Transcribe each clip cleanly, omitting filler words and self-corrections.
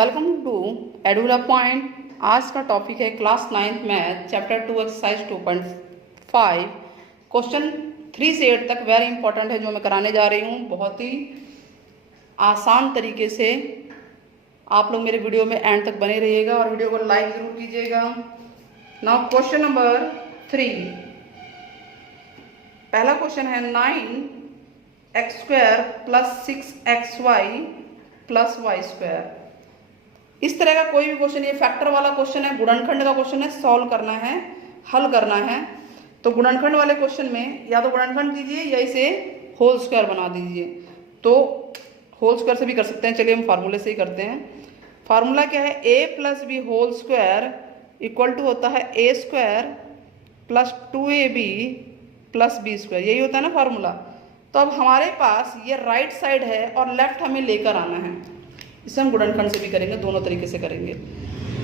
Welcome to एडुला point. आज का topic है class 9th math chapter 2 exercise 2.5 question 3 से 8 तक वेरी इंपॉर्टेंट है जो मैं कराने जा रही हूँ। बहुत ही आसान तरीके से आप लोग मेरे वीडियो में एंड तक बने रहिएगा और वीडियो को लाइक जरूर कीजिएगा। नाउ क्वेश्चन नंबर 3, पहला क्वेश्चन है 9x² + 6xy + y²। इस तरह का कोई भी क्वेश्चन, ये फैक्टर वाला क्वेश्चन है, गुणनखंड का क्वेश्चन है, सॉल्व करना है, हल करना है। तो गुणनखंड वाले क्वेश्चन में या तो गुणनखंड कीजिए या इसे होल स्क्वायर बना दीजिए। तो होल स्क्वायर से भी कर सकते हैं, चलिए हम फार्मूले से ही करते हैं। फार्मूला क्या है, a + b whole square equal to होता है a² + 2ab + b²। यही होता है ना फार्मूला। तो अब हमारे पास ये राइट साइड है और लेफ्ट हमें लेकर आना है। इसे हम गुणनखंड से भी करेंगे, दोनों तरीके से करेंगे।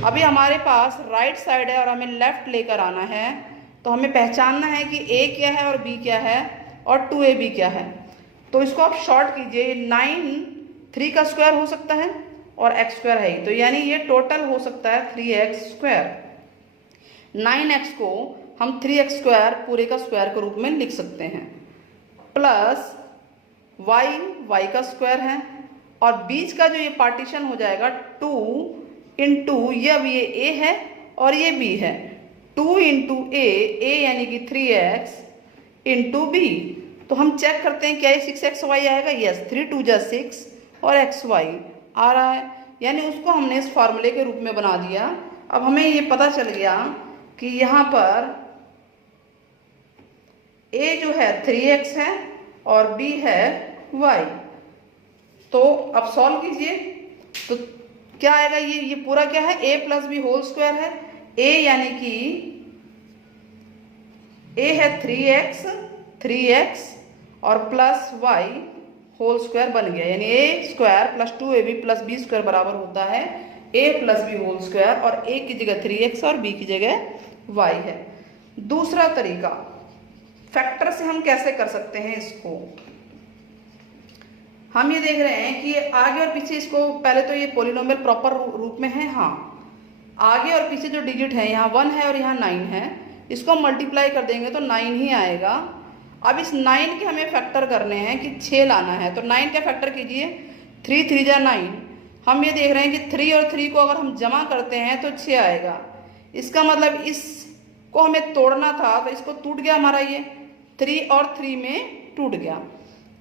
अभी हमारे पास राइट साइड है और हमें लेफ्ट लेकर आना है, तो हमें पहचानना है कि a क्या है और b क्या है और 2ab क्या है। तो इसको आप शॉर्ट कीजिए। 9 3 का स्क्वायर हो सकता है और x² है ही, तो यानी ये टोटल हो सकता है 3x²। 9x को हम 3x² पूरे का स्क्वायर के रूप में लिख सकते हैं, प्लस y का स्क्वायर है और बीच का जो ये पार्टीशन हो जाएगा 2 × ये, अब ये a है और ये b है, 2 × a यानी कि 3x × b। तो हम चेक करते हैं क्या ये 6xy आएगा, यस, 3 × 2 = 6 और xy आ रहा है, यानी उसको हमने इस फार्मूले के रूप में बना दिया। अब हमें ये पता चल गया कि यहाँ पर a जो है 3x है और b है y। तो अब सॉल्व कीजिए, तो क्या आएगा, ये पूरा क्या है, a + b होल स्क्वायर है। a यानी कि a है 3x और प्लस y होल स्क्वायर बन गया, यानी a² + 2ab + b² बराबर होता है a + b होल स्क्वायर, और a की जगह 3x और b की जगह y है। दूसरा तरीका, फैक्टर से हम कैसे कर सकते हैं इसको, हम ये देख रहे हैं कि ये आगे और पीछे, इसको पहले तो ये पॉलिनोमियल प्रॉपर रूप में है, हाँ, आगे और पीछे जो डिजिट है, यहाँ 1 है और यहाँ 9 है, इसको हम मल्टीप्लाई कर देंगे तो 9 ही आएगा। अब इस 9 के हमें फैक्टर करने हैं कि 6 लाना है, तो 9 का फैक्टर कीजिए, 3 3 = 9। हम ये देख रहे हैं कि 3 और 3 को अगर हम जमा करते हैं तो 6 आएगा। इसका मतलब इसको हमें तोड़ना था, तो इसको टूट गया हमारा, ये 3 और 3 में टूट गया,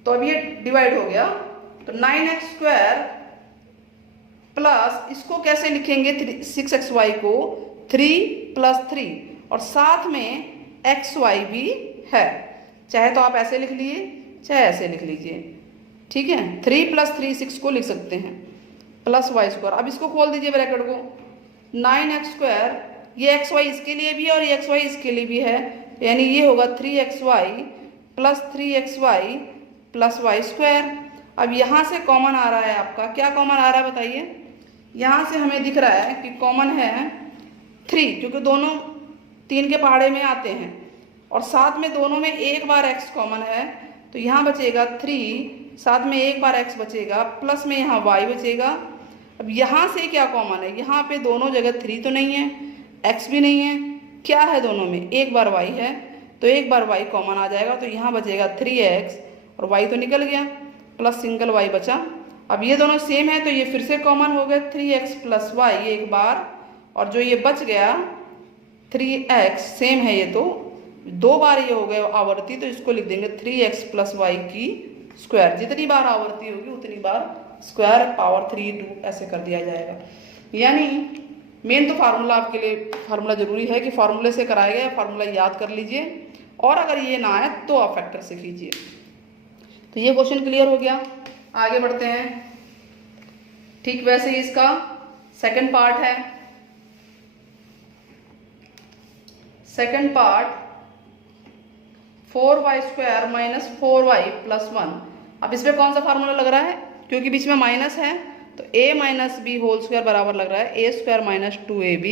तो अब ये डिवाइड हो गया। तो 9x² प्लस इसको कैसे लिखेंगे, 6xy को 3 + 3 और साथ में xy भी है, चाहे तो आप ऐसे लिख लीजिए चाहे ऐसे लिख लीजिए, ठीक है। 3 + 3 6 को लिख सकते हैं, प्लस y²। अब इसको खोल दीजिए ब्रैकेट को, 9x², ये xy इसके लिए भी है और ये xy इसके लिए भी है, यानी ये होगा 3xy + 3xy + y²। अब यहाँ से कॉमन आ रहा है, आपका क्या कॉमन आ रहा है बताइए। यहाँ से हमें दिख रहा है कि कॉमन है 3, क्योंकि दोनों 3 के पहाड़े में आते हैं, और साथ में दोनों में एक बार x कॉमन है, तो यहाँ बचेगा 3, साथ में एक बार x बचेगा, प्लस में यहाँ y बचेगा। अब यहाँ से क्या कॉमन है, यहाँ पे दोनों जगह 3 तो नहीं है, x भी नहीं है, क्या है दोनों में, एक बार y है, तो एक बार y कॉमन आ जाएगा, तो यहाँ बचेगा 3x और y तो निकल गया, प्लस सिंगल y बचा। अब ये दोनों सेम है तो ये फिर से कॉमन हो गए, 3x + y एक बार, और जो ये बच गया 3x सेम है, ये तो 2 बार ये हो गए आवर्ती, तो इसको लिख देंगे 3x + y की स्क्वायर। जितनी बार आवर्ती होगी उतनी बार स्क्वायर पावर 3 2 ऐसे कर दिया जाएगा। यानी मेन तो फार्मूला आपके लिए, फार्मूला जरूरी है कि फार्मूले से कराया गया, फार्मूला याद कर लीजिए, और अगर ये ना आए तो आप फैक्टर से कीजिए। तो ये क्वेश्चन क्लियर हो गया, आगे बढ़ते हैं। ठीक वैसे ही इसका सेकंड पार्ट है। Second part 4y² - 4y + 1। अब इसमें कौन सा फार्मूला लग रहा है, क्योंकि बीच में माइनस है, तो a - b होल स्क्वायर बराबर लग रहा है a² - 2ab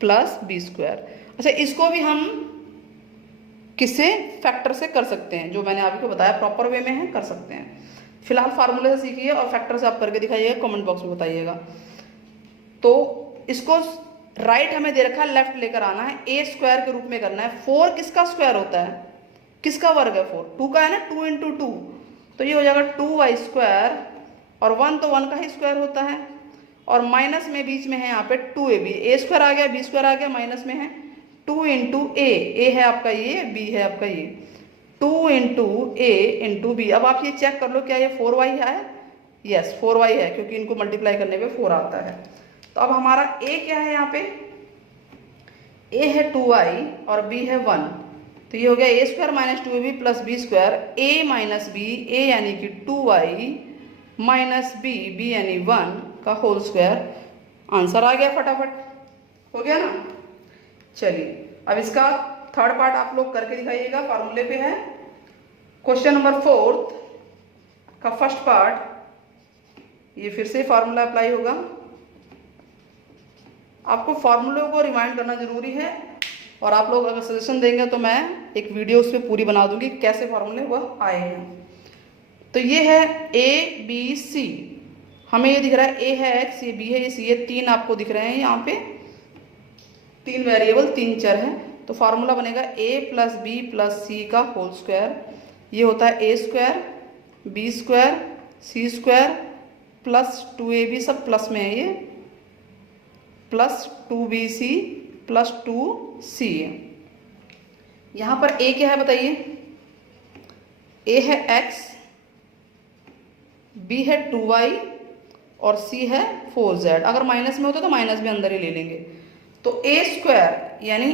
+ b²। अच्छा, इसको भी हम किससे, फैक्टर से कर सकते हैं, जो मैंने आपको बताया प्रॉपर वे में है, कर सकते हैं। फिलहाल फार्मूले से सीखिए और फैक्टर से आप करके दिखाइएगा, कमेंट बॉक्स में बताइएगा। तो इसको राइट हमें दे रखा है, लेफ्ट लेकर आना है, ए स्क्वायर के रूप में करना है। 4 किसका स्क्वायर होता है, किसका वर्ग है, 4 2 का है ना, 2 इंटू 2, तो ये हो जाएगा 2y स्क्वायर, और 1 तो 1 का ही स्क्वायर होता है, और माइनस में बीच में है यहाँ पे 2ab, ए स्क्वायर आ गया, बी स्क्वायर आ गया, माइनस में है 2 इंटू ए है आपका ये, बी है आपका ये, 2 इंटू ए इंटू बी। अब आप ये चेक कर लो क्या ये 4y है, यस 4y है, क्योंकि इनको मल्टीप्लाई करने पे 4 आता है। तो अब हमारा a क्या है यहाँ पे, a है 2y और b है 1, तो ये हो गया a square minus 2ab plus B square, a minus B, a यानी कि 2y माइनस b यानी 1 का होल स्क्वायर। आंसर आ गया, फटाफट हो गया ना। चलिए अब इसका थर्ड पार्ट आप लोग करके दिखाइएगा, फार्मूले पे है। क्वेश्चन नंबर 4 का फर्स्ट पार्ट, ये फिर से फार्मूला अप्लाई होगा। आपको फार्मूलों को रिमाइंड करना जरूरी है, और आप लोग अगर सजेशन देंगे तो मैं एक वीडियो उस पर पूरी बना दूंगी कैसे फार्मूले वह आए हैं। तो ये है ए बी सी, हमें ये दिख रहा है ए है एक्स, ये बी है, ये सी है, 3 आपको दिख रहे हैं यहाँ पे, 3 वेरिएबल 3 चर हैं। तो फार्मूला बनेगा ए प्लस बी प्लस सी का होल स्क्वायर, ये होता है ए स्क्वायर बी स्क्वायर सी स्क्वायर प्लस 2ab, सब प्लस में है ये, प्लस 2bc प्लस 2c। यहाँ पर a क्या है बताइए, a है x, b है 2y और c है 4z। अगर माइनस में होता तो माइनस भी अंदर ही ले लेंगे। तो a स्क्वायर यानी,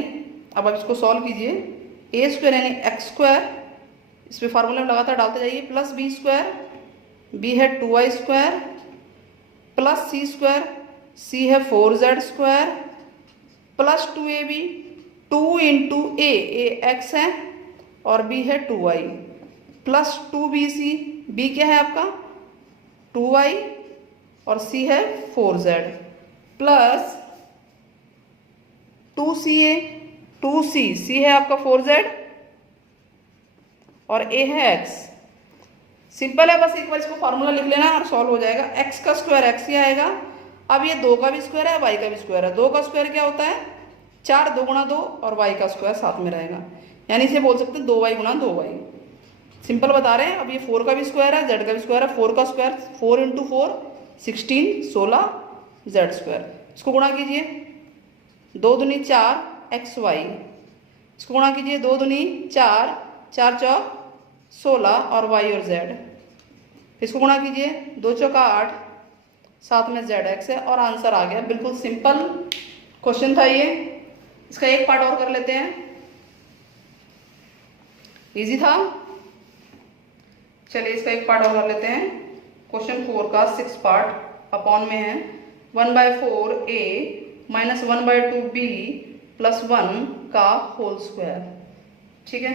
अब आप इसको सॉल्व कीजिए, a स्क्वायर यानी x स्क्वायर, इस पर फार्मूले में लगातार डालते जाइए, प्लस b स्क्वायर, b है 2y square plus c square, c है 4z square plus 2ab, 2 into a x है और b है 2y प्लस 2bc, b क्या है आपका 2y और c है 4z plus 2ca 2c, c है आपका 4z और a है x। सिंपल है, बस एक बार इसको फॉर्मूला लिख लेना और सॉल्व हो जाएगा। x का स्क्वायर x ही आएगा। अब ये 2 का भी स्क्वायर है, y का भी स्क्वायर है। 2 का स्क्वायर क्या होता है 4, 2 गुणा 2 और y का स्क्वायर साथ में रहेगा, यानी इसे बोल सकते हैं 2y गुणा 2y। सिंपल बता रहे हैं। अब ये 4 का भी स्क्वायर है, z का भी स्क्वायर है, 4 का स्क्वायर 4 इंटू 4 16, 16 z स्क्वायर। इसको गुणा कीजिए, 2 दूनी 4 xy, इसको गुणा कीजिए 2 दूनी 4, 4 चौक 16 और y और z, इसको गुणा कीजिए 2 चौका 8, साथ में zx है और आंसर आ गया। बिल्कुल सिंपल क्वेश्चन था ये। इसका एक पार्ट और कर लेते हैं, इजी था। चलिए इसका एक पार्ट और कर लेते हैं। क्वेश्चन 4 का 6 पार्ट अपॉन में है 1/4a माइनस 1/2b प्लस 1 का होल स्क्वायर। ठीक है,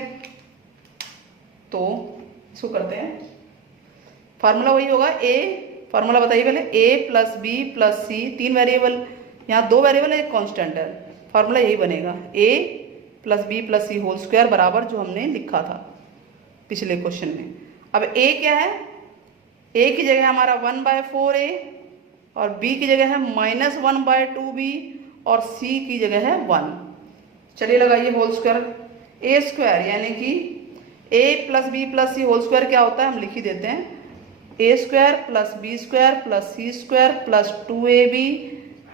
तो इसको करते हैं। फार्मूला वही होगा, ए फार्मूला बताइए पहले, a plus B plus C, 3 variable, यहाँ 2 वेरिएबल है, एक कांस्टेंट है। फार्मूला यही बनेगा, a plus B plus C whole square बराबर जो हमने लिखा था पिछले क्वेश्चन में। अब a क्या है, a की जगह हमारा 1/4a और b की जगह है माइनस 1/2b और c की जगह है 1। चलिए लगाइए होल स्क्वायर, a स्क्वायर यानी कि a plus B plus C whole square क्या होता है हम लिख ही देते हैं, a square plus B square plus C square plus 2ab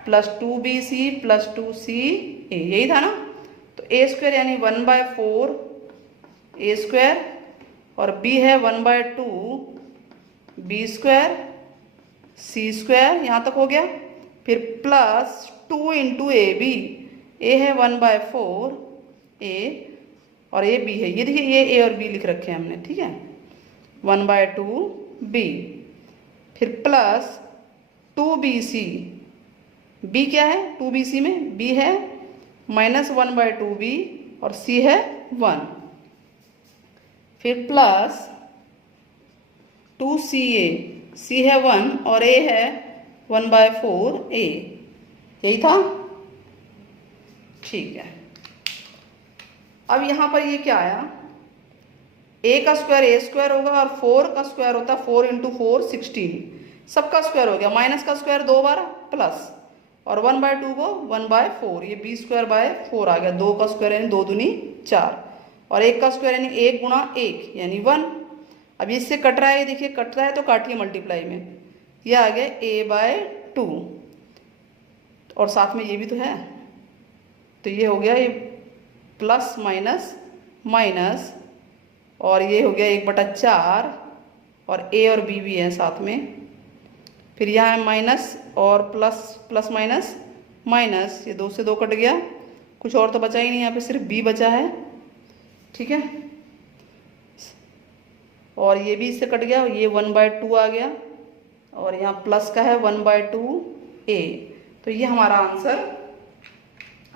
plus 2bc plus 2ca, यही था ना। तो a स्क्वायर यानी 1/4 a स्क्वायर और b है 1/2 b स्क्वायर c स्क्वायर, यहाँ तक हो गया। फिर प्लस 2 इंटू ab, a है 1/4 a और a b है, ये देखिए ये a और b लिख रखे हैं हमने, ठीक है, 1/2 b। फिर प्लस 2bc, b क्या है 2bc में, b है माइनस 1/2b और c है 1। फिर प्लस 2ca, c है 1 और a है 1/4a, यही था। ठीक है, अब यहाँ पर ये क्या आया, a का स्क्वायर a स्क्वायर होगा और 4 का स्क्वायर होता है 4 इंटू 4 16, सबका स्क्वायर हो गया, माइनस का स्क्वायर 2 बार प्लस, और 1/2 को 1/4, ये b²/4 आ गया। 2 का स्क्वायर यानी 2 दूनी 4, और 1 का स्क्वायर यानी 1 गुणा 1 यानी 1। अब इससे कट रहा है, ये देखिए कट रहा है तो काटिए मल्टीप्लाई में, ये आ गया a/2, और साथ में ये भी तो है, तो ये हो गया ये प्लस माइनस माइनस, और ये हो गया 1/4, और a और b भी है साथ में। फिर यहाँ है माइनस और प्लस, प्लस माइनस माइनस, ये 2 से 2 कट गया, कुछ और तो बचा ही नहीं, यहाँ पे सिर्फ b बचा है। ठीक है, और ये भी इससे कट गया, ये 1/2 आ गया, और यहाँ प्लस का है 1/2a। तो ये हमारा आंसर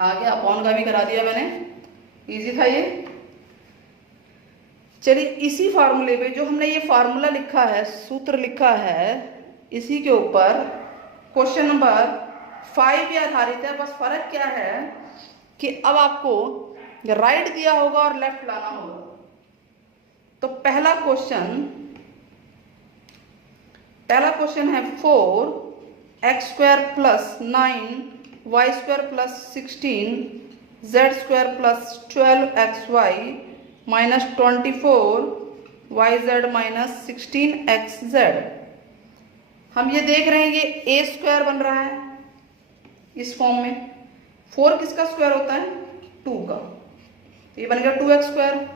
आ गया। अपॉन का भी करा दिया मैंने, इजी था ये। चलिए इसी फार्मूले पे जो हमने ये फार्मूला लिखा है, सूत्र लिखा है, इसी के ऊपर क्वेश्चन नंबर 5 पे आधारित है। बस फर्क क्या है कि अब आपको राइट दिया होगा और लेफ्ट लाना होगा। तो पहला क्वेश्चन है 4x² + 9y² + 16 z² + 12xy - 24yz - 16xz। हम ये देख रहे हैं ये a² बन रहा है इस फॉर्म में। 4 किसका स्क्वायर होता है? 2 का, तो ये बन गया 2x²।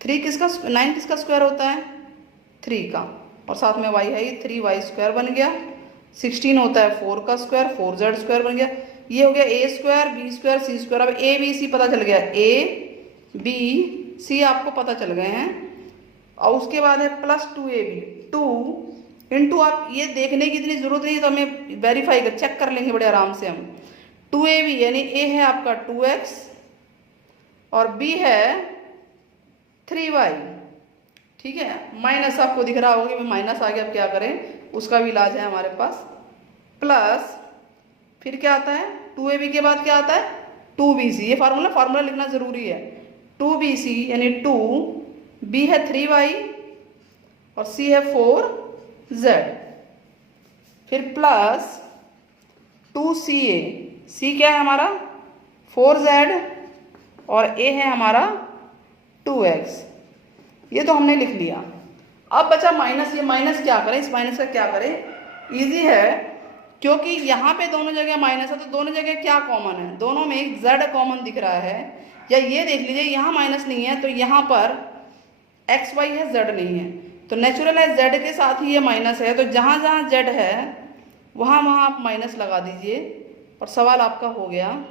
9 किसका स्क्वायर होता है? 3 का, और साथ में y है, ये 3y² बन गया। 16 होता है 4 का स्क्वायर, 4z² बन गया। ये हो गया a² b² c²। अब a b c पता चल गया, a b c आपको पता चल गए हैं। और उसके बाद है प्लस 2ab, 2 इंटू, आप ये देखने की इतनी जरूरत नहीं, तो हमें वेरीफाई कर चेक कर लेंगे बड़े आराम से हम। 2ab यानी a है आपका 2x और b है 3y। ठीक है, माइनस आपको दिख रहा होगा कि माइनस आ गया, अब क्या करें, उसका भी इलाज है हमारे पास। प्लस फिर क्या आता है, 2ab के बाद क्या आता है, 2bc। ये फार्मूला लिखना जरूरी है। 2bc यानी 2, b है 3y और c है 4z। फिर प्लस 2ca, c क्या है हमारा 4z और a है हमारा 2x। ये तो हमने लिख लिया। अब बचा माइनस। ये माइनस क्या करें, इस माइनस का क्या करें, इजी है, क्योंकि यहाँ पे दोनों जगह माइनस है, तो दोनों जगह क्या कॉमन है, दोनों में एक z कॉमन दिख रहा है। या ये देख लीजिए यहाँ माइनस नहीं है, तो यहाँ पर xy है, z नहीं है, तो नेचुरल है z के साथ ही ये माइनस है। तो जहाँ जहाँ z है वहाँ वहाँ आप माइनस लगा दीजिए और सवाल आपका हो गया।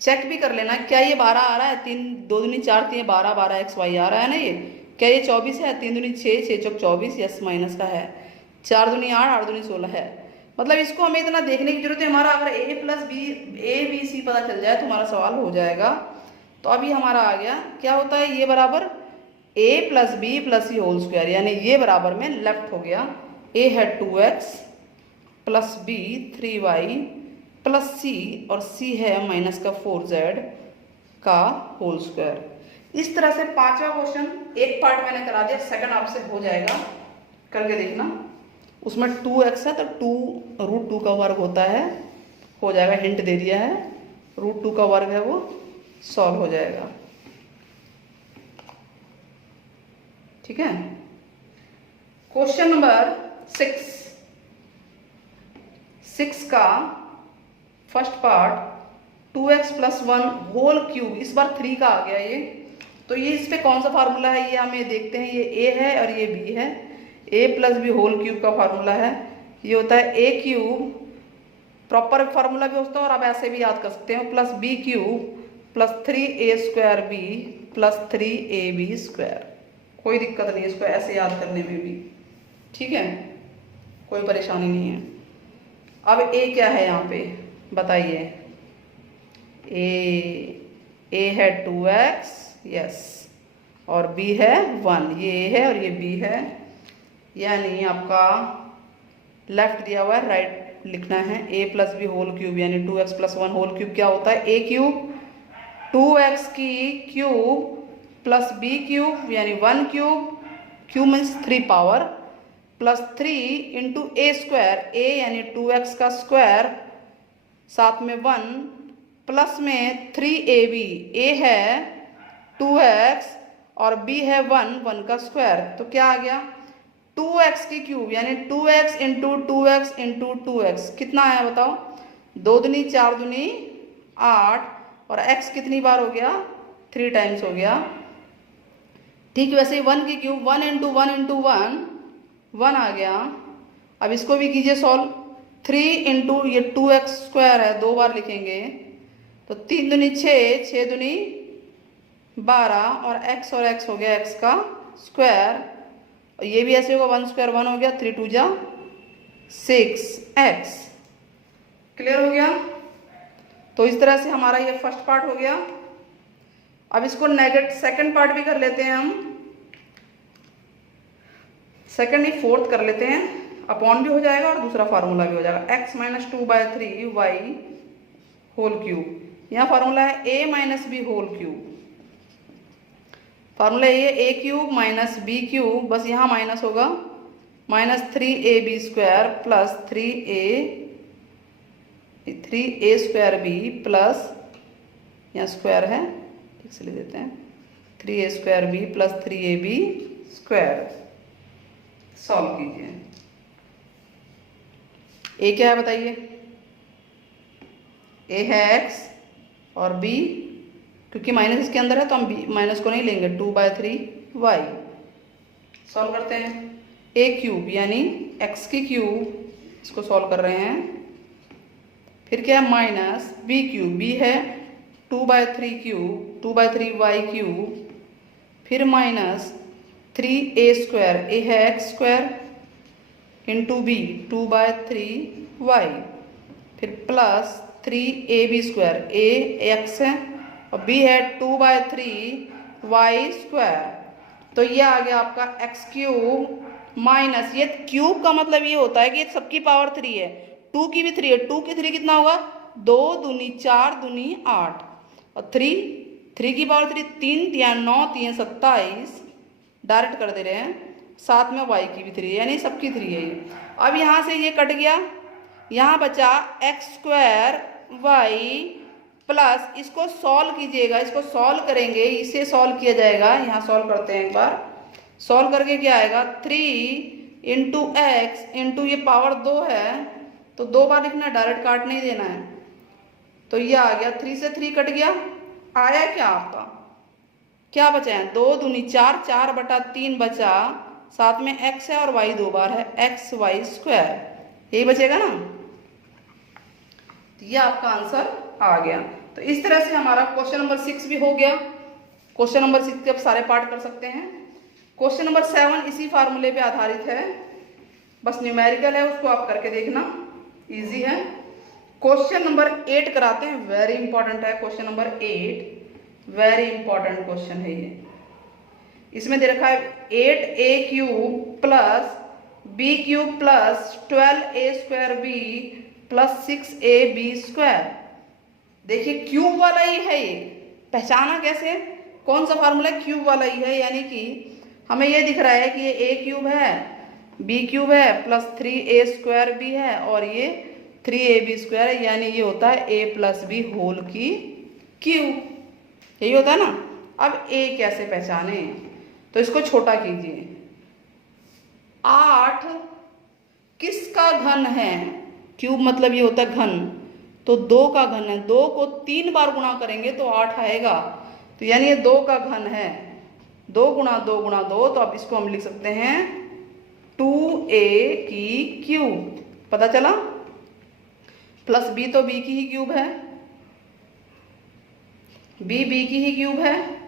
चेक भी कर लेना, क्या ये 12 आ रहा है, 3 2 दूनी 4 3 12 12 xy आ रहा है ना, ये क्या ये 24 है, 3 दूनी 6 6 चौक 24, यस माइनस का है। 4 दूनी 8 8 दूनी 16 है। मतलब इसको हमें इतना देखने की जरूरत है, हमारा अगर a b c पता चल जाए तो हमारा सवाल हो जाएगा। तो अभी हमारा आ गया, क्या होता है, ये बराबर a + b + c whole square, यानी ये बराबर में लेफ्ट हो गया। a है 2x + b 3y + c और c है माइनस का 4z का होल स्क्वायर। इस तरह से 5वां क्वेश्चन एक पार्ट मैंने करा दिया, सेकंड आपसे हो जाएगा, करके देखना। उसमें 2x है तो 2√2 का वर्ग होता है, हो जाएगा, हिंट दे दिया है, √2 का वर्ग है, वो सॉल्व हो जाएगा। ठीक है, क्वेश्चन नंबर 6 का first part 2x + 1 whole cube, इस बार 3 का आ गया ये। तो ये इस पे कौन सा फार्मूला है, ये हमें देखते हैं। ये a है और ये b है। a + b होल क्यूब का फार्मूला है, ये होता है a³, प्रॉपर फार्मूला भी होता है और आप ऐसे भी याद कर सकते हो, +b³ + 3a²b + 3ab²। कोई दिक्कत नहीं है इसको ऐसे याद करने में भी, ठीक है, कोई परेशानी नहीं है। अब a क्या है यहाँ पे बताइए, a है 2x, यस, और b है 1, ये a है और ये b है, यानी आपका लेफ्ट दिया हुआ है, राइट लिखना है। a + b होल क्यूब यानी 2x + 1 होल क्यूब क्या होता है, a³, 2x³ + b³ यानी 1³ cube means 3 power, plus 3 into a square, a यानी 2x का स्क्वायर, साथ में 1 प्लस में 3ab, ए है 2x और b है 1 का स्क्वायर, तो क्या आ गया 2x की क्यूब यानी 2x into 2x into 2x कितना आया बताओ, 2 दूनी 4 दूनी 8 और x कितनी बार हो गया 3 टाइम्स हो गया। ठीक वैसे ही 1 की क्यूब 1 इंटू 1 इंटू 1 आ गया। अब इसको भी कीजिए सॉल्व, 3 इंटू ये 2x स्क्वायर है 2 बार लिखेंगे तो 3 दूनी 6, 6 दूनी 12 और x हो गया x का स्क्वायर, और ये भी ऐसे होगा 1 स्क्वायर 1 हो गया, 3 2 जा 6x। क्लियर हो गया। तो इस तरह से हमारा ये फर्स्ट पार्ट हो गया। अब इसको सेकंड पार्ट भी कर लेते हैं हम, सेकंड नहीं फोर्थ कर लेते हैं, अपॉन भी हो जाएगा और दूसरा फार्मूला भी हो जाएगा, x minus 2/3y whole cube. यहाँ फार्मूला है a minus B whole cube, formula ये a cube minus b cube, बस यहाँ माइनस होगा, minus 3ab square plus 3a square b plus, यहाँ स्क्वायर है ठीक से लिख देते हैं, 3a square b plus 3ab square. Solve कीजिए। a क्या है बताइए, a है x और b क्योंकि माइनस इसके अंदर है तो हम b माइनस को नहीं लेंगे, 2/3y। सॉल्व करते हैं, a क्यूब यानी x की क्यूब, इसको सॉल्व कर रहे हैं, फिर क्या है माइनस b क्यूब, b है 2/3 क्यूब 2/3y क्यूब, फिर माइनस 3a स्क्वायर, a है x square into b 2/3y, फिर plus 3ab square, a x है और b है 2/3y स्क्वायर। तो ये आ गया आपका x क्यूब माइनस, ये क्यूब का मतलब ये होता है कि सबकी पावर 3 है, 2 की भी 3 है, 2 की 3 कितना होगा 2 दूनी 4 दूनी 8 और 3 की पावर 3, 3 या 9 3 27, डायरेक्ट कर दे रहे हैं, साथ में y की भी 3 यानी सबकी 3 है ये। अब यहाँ से ये कट गया, यहाँ बचा x स्क्वायर y प्लस, इसको सॉल्व कीजिएगा, इसको सॉल्व करेंगे, इसे सॉल्व किया जाएगा, यहाँ सॉल्व करते हैं एक बार, सॉल्व करके क्या आएगा 3 इंटू एक्स इंटू ये पावर 2 है तो 2 बार लिखना है, डायरेक्ट काट नहीं देना है, तो ये आ गया 3 से 3 कट गया, आया क्या आपका, क्या बचा है 2 दूनी 4, 4/3 बचा, साथ में x है और y 2 बार है, xy स्क्वायर, यही बचेगा ना। तो ये आपका आंसर आ गया। तो इस तरह से हमारा क्वेश्चन नंबर 6 भी हो गया। क्वेश्चन नंबर 6 के आप सारे पार्ट कर सकते हैं। क्वेश्चन नंबर 7 इसी फार्मूले पे आधारित है, बस न्यूमेरिकल है, उसको आप करके देखना, इजी है। क्वेश्चन नंबर 8 कराते हैं, वेरी इंपॉर्टेंट है question number 8, very important question है ये। इसमें दे रखा है 8a cube plus b cube plus 12a square b plus 6ab square. देखिए क्यूब वाला ही है ये, पहचाना कैसे, कौन सा फार्मूला क्यूब वाला ही है, यानी कि हमें ये दिख रहा है कि ये a क्यूब है, b क्यूब है प्लस 3a स्क्वायर b है और ये 3ab स्क्वायर है, यानी ये होता है a प्लस b होल की क्यूब, यही होता है ना। अब a कैसे पहचाने, तो इसको छोटा कीजिए, 8 किसका घन है, क्यूब मतलब ये होता है घन, तो 2 का घन है, 2 को 3 बार गुणा करेंगे तो 8 आएगा, तो यानी ये 2 का घन है, 2 गुणा 2 गुणा 2, तो अब इसको हम लिख सकते हैं 2a की क्यूब, पता चला, प्लस b तो b की ही क्यूब है, b की ही क्यूब है,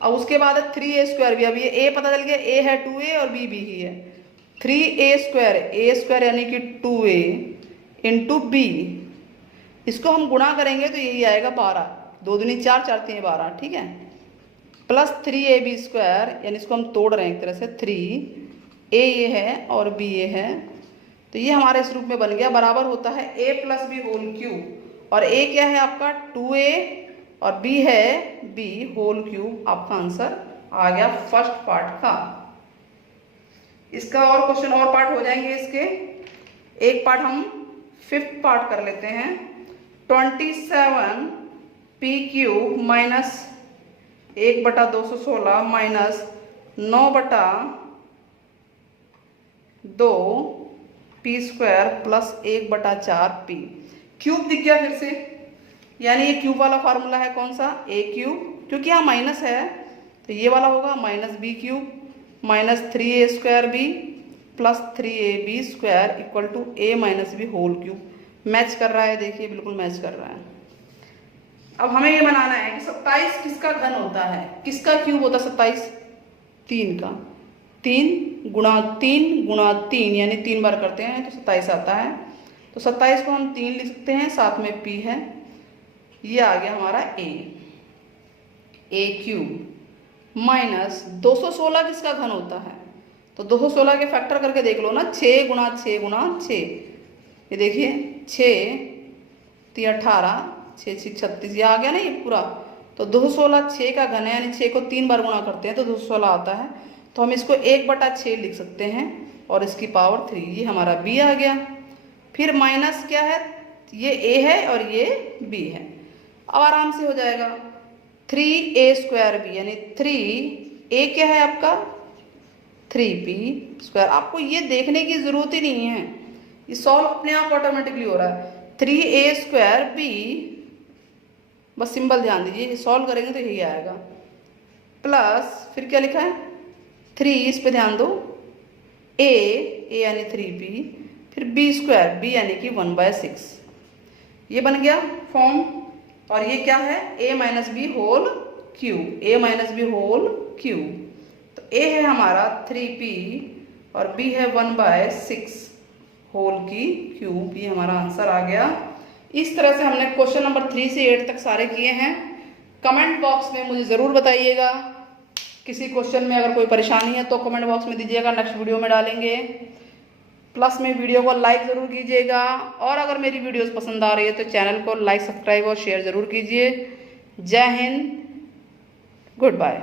और उसके बाद है 3a स्क्वायर भी, अब ये a पता चल गया, a है 2a और b ही है, 3a स्क्वायर यानी कि 2a इंटू b, इसको हम गुणा करेंगे तो यही आएगा 12, 2 दूनी 4, 4 3 12, ठीक है, प्लस 3ab स्क्वायर, यानी इसको हम तोड़ रहे हैं एक तरह से, 3a ये है और b ये है, तो ये हमारे इस रूप में बन गया, बराबर होता है a plus b whole cube, और a क्या है आपका 2a और b है b होल क्यूब, आपका आंसर आ गया फर्स्ट पार्ट का। इसका और क्वेश्चन और पार्ट हो जाएंगे इसके। एक पार्ट हम 5th पार्ट कर लेते हैं। 27p³ minus 1/216 minus 9/2p² plus 1/4p cube दिख गया फिर से, यानी ये क्यूब वाला फार्मूला है कौन सा, a³, क्योंकि यहाँ माइनस है तो ये वाला होगा -b³ minus 3a² b plus 3ab² equal to a - b whole cube. Match कर रहा है, देखिए बिल्कुल मैच कर रहा है। अब हमें ये बनाना है कि 27 किसका घन होता है, किसका क्यूब होता है 27, 3 का। 3 गुणा 3 गुणा 3 यानी 3 बार करते हैं तो 27 आता है। तो 27 को हम 3 लिख सकते हैं, साथ में p है, ये आ गया हमारा a³ माइनस 216 किसका घन होता है, तो 216 के फैक्टर करके देख लो ना, 6 गुणा 6 गुणा 6, ये देखिए 6 3 18 6 6 36, ये आ गया ना ये पूरा। तो 216 6 का घन है, यानी 6 को 3 बार गुणा करते हैं तो 216 आता है। तो हम इसको 1/6 लिख सकते हैं और इसकी पावर 3, ये हमारा b आ गया। फिर माइनस क्या है, ये a है और ये b है। अब आराम से हो जाएगा 3a² b यानी 3a क्या है आपका 3p²। आपको ये देखने की जरूरत ही नहीं है, ये सॉल्व अपने आप ऑटोमेटिकली हो रहा है। 3a² b, बस सिंबल ध्यान दीजिए, सॉल्व करेंगे तो यही आएगा, प्लस फिर क्या लिखा है 3, इस पे ध्यान दो, a यानी 3p, फिर b² b यानी कि 1/6, ये बन गया फॉर्म। और ये क्या है a - b whole cube, a - b whole cube. तो a है हमारा 3p और b है 1/6 होल की क्यूब, ये हमारा आंसर आ गया। इस तरह से हमने क्वेश्चन नंबर 3 से 8 तक सारे किए हैं। कमेंट बॉक्स में मुझे ज़रूर बताइएगा, किसी क्वेश्चन में अगर कोई परेशानी है तो कमेंट बॉक्स में दीजिएगा, नेक्स्ट वीडियो में डालेंगे। प्लस में वीडियो को लाइक ज़रूर कीजिएगा, और अगर मेरी वीडियोस पसंद आ रही है तो चैनल को लाइक, सब्सक्राइब और शेयर ज़रूर कीजिए। जय हिंद, गुड बाय।